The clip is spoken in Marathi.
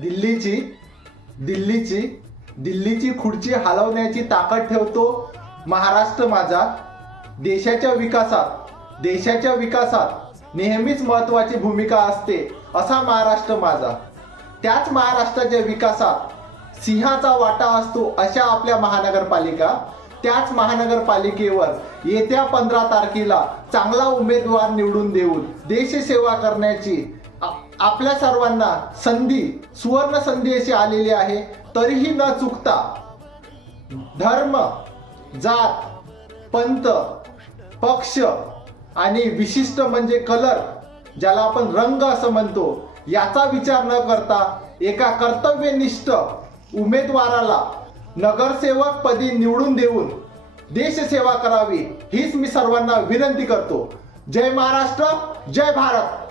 दिल्लीची दिल्लीची दिल्लीची खुर्ची हलवण्याची ताकद ठेवतो महाराष्ट्र माझा. देशाच्या विकासात नेहमीच महत्वाची भूमिका असते असा महाराष्ट्र माझा. त्याच महाराष्ट्राच्या विकासात सिंहाचा वाटा असतो अशा आपल्या महानगरपालिका. त्याच महानगरपालिकेवर येत्या 15 तारखेला चांगला उमेदवार निवडून देऊन देशसेवा करण्याची आपल्या सर्वांना सुवर्ण संधी अशी आलेली आहे. तरीही न चुकता धर्म, जात, पंथ, पक्ष आणि विशिष्ट म्हणजे कलर, ज्याला आपण रंग असं म्हणतो, याचा विचार न करता एका कर्तव्यनिष्ठ उमेदवाराला नगरसेवक पदी निवडून देऊन देशसेवा करावी हीच मी सर्वांना विनंती करतो. जय महाराष्ट्र, जय भारत.